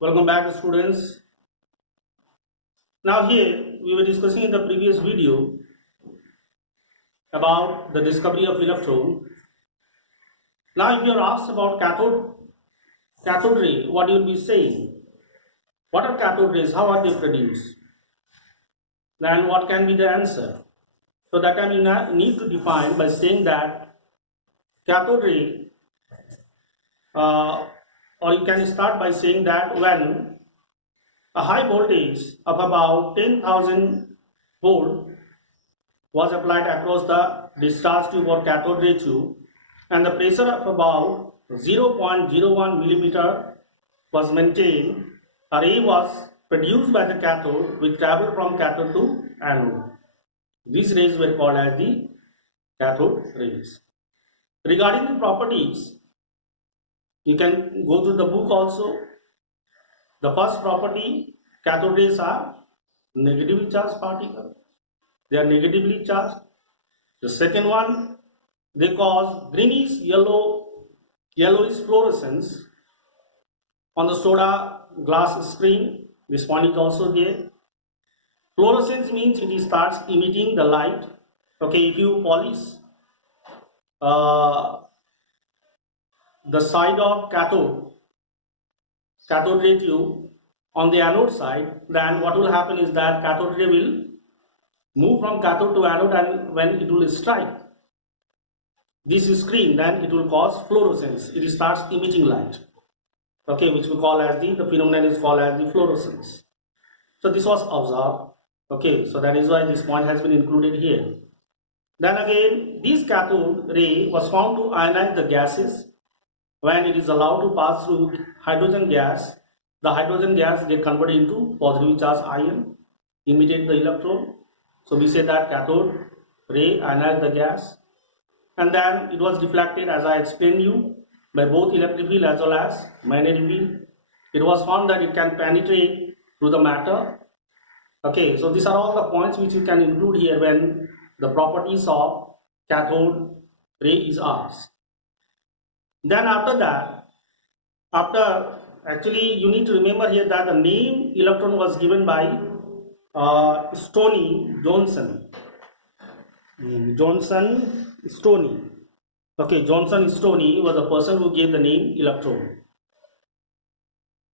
Welcome back, students. Now here we were discussing in the previous video about the discovery of electron. Now if you are asked about cathode ray, what you will be saying? What are cathode rays? How are they produced? Then what can be the answer? So that time you need to define by saying that cathode ray, or you can start by saying that when a high voltage of about 10,000 volt was applied across the discharge tube or cathode ray tube, and the pressure of about 0.01 millimeter was maintained, a ray was produced by the cathode which traveled from cathode to anode. These rays were called as the cathode rays. Regarding the properties, you can go through the book also. The first property, cathode rays are negatively charged particles. They are negatively charged. The second one, they cause greenish yellowish fluorescence on the soda glass screen. This point is also there. Fluorescence means it starts emitting the light. Okay, if you polish the side of cathode ray tube on the anode side, then what will happen is that cathode ray will move from cathode to anode, and when it will strike this screen, then it will cause fluorescence. It starts emitting light. Okay, which we call as the phenomenon is called as the fluorescence. So this was observed. Okay, so that is why this point has been included here. Then again, this cathode ray was found to ionize the gases. When it is allowed to pass through hydrogen gas, the hydrogen gas get converted into positively charged ion, imitate the electron. So we say that cathode ray ionized the gas, and then it was deflected, as I explained you, by both electric field as well as magnetic field. It was found that it can penetrate through the matter. Okay, so these are all the points which you can include here when the properties of cathode ray is asked. Then after that, actually you need to remember here that the name electron was given by Johnson Stoney. Okay, Johnson Stoney was the person who gave the name electron.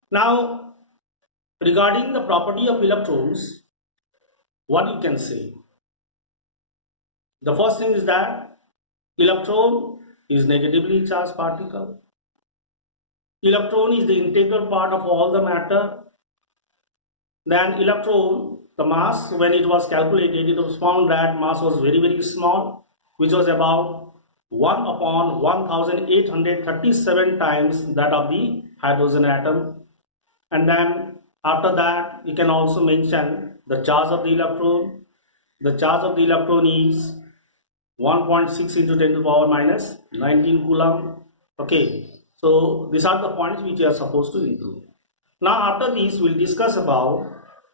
Now, regarding the property of electrons, what you can say? The first thing is that electron is negatively charged particle. Electron is the integral part of all the matter. Then electron, the mass, when it was calculated, it was found that mass was very, very small, which was about 1 upon 1837 times that of the hydrogen atom. And then after that, you can also mention the charge of the electron. The charge of the electron is 1.6 into 10 to the power minus 19 coulomb. Okay, so these are the points which you are supposed to include. Now after this, we'll discuss about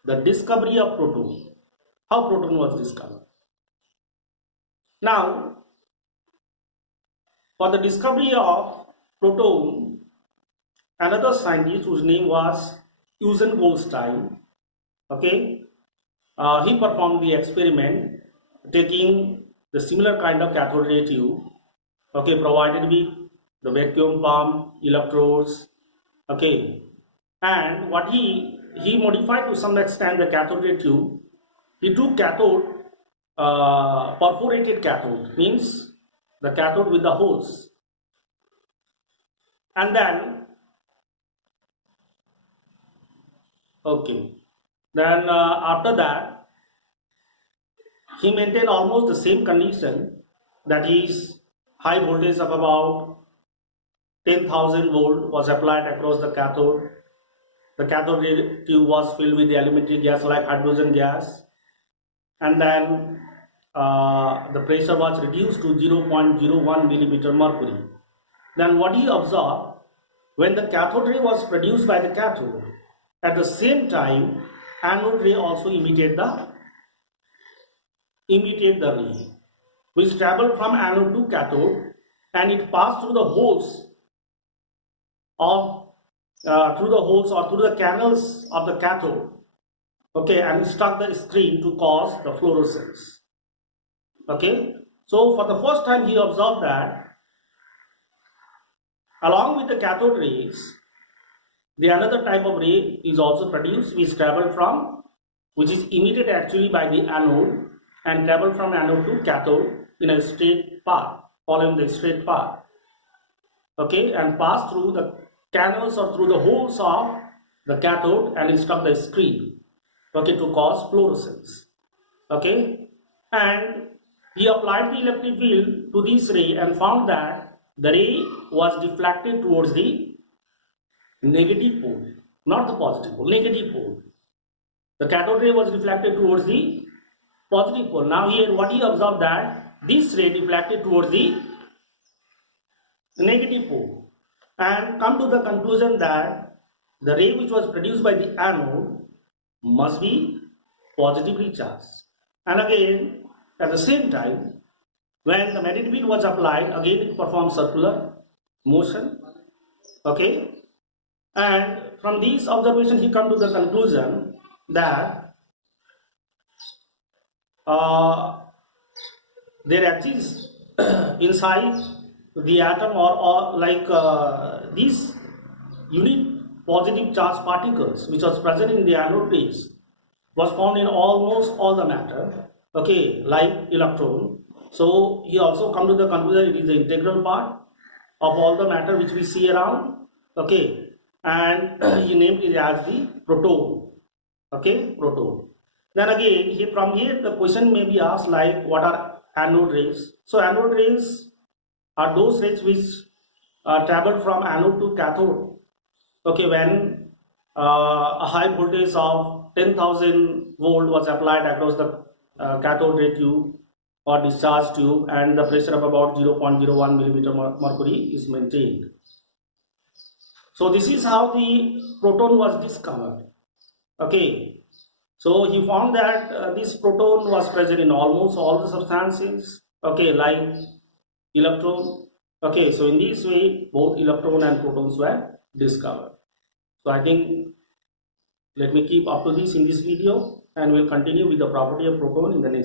the discovery of proton. How proton was discovered. Now, for the discovery of proton, another scientist whose name was Eugen Goldstein, okay, he performed the experiment taking the similar kind of cathode ray tube, okay, provided with the vacuum pump, electrodes, okay, and what he modified to some extent the cathode ray tube. He took perforated cathode, means the cathode with the holes, and then after that he maintained almost the same condition, that is high voltage of about 10,000 volt was applied across the cathode. The cathode ray tube was filled with the elementary gas like hydrogen gas, and then the pressure was reduced to 0.01 millimeter mercury. Then what he observed, when the cathode ray was produced by the cathode, at the same time anode ray also emitted the ray, which traveled from anode to cathode, and it passed through the holes of through the holes or through the canals of the cathode, okay, and struck the screen to cause the fluorescence. Okay, so for the first time he observed that along with the cathode rays, the another type of ray is also produced, which is emitted actually by the anode and travel from anode to cathode in a straight path, following the straight path, okay, and pass through the canals or through the holes of the cathode and struck the screen, okay, to cause fluorescence, okay. And he applied the electric field to this ray and found that the ray was deflected towards the negative pole, not the positive pole, negative pole. The cathode ray was deflected towards the positive pole. Now here what he observed, that this ray deflected towards the negative pole, and come to the conclusion that the ray which was produced by the anode must be positively charged. And again, at the same time, when the magnetic field was applied, again it performed circular motion, okay. And from these observations he come to the conclusion that there exists inside the atom or like these unique positive charged particles which was present in the anode rays was found in almost all the matter, okay, like electron. So he also come to the conclusion it is the integral part of all the matter which we see around, okay, and he named it as the proton, okay, proton. Then again, from here the question may be asked like, what are anode rays? So anode rays are those rays which travel from anode to cathode, okay, when a high voltage of 10,000 volt was applied across the cathode ray tube or discharge tube, and the pressure of about 0.01 millimeter mercury is maintained. So this is how the proton was discovered, okay. So he found that this proton was present in almost all the substances, okay, like electron, okay. So in this way both electron and protons were discovered. So I think let me keep up to this in this video, and we'll continue with the property of proton in the next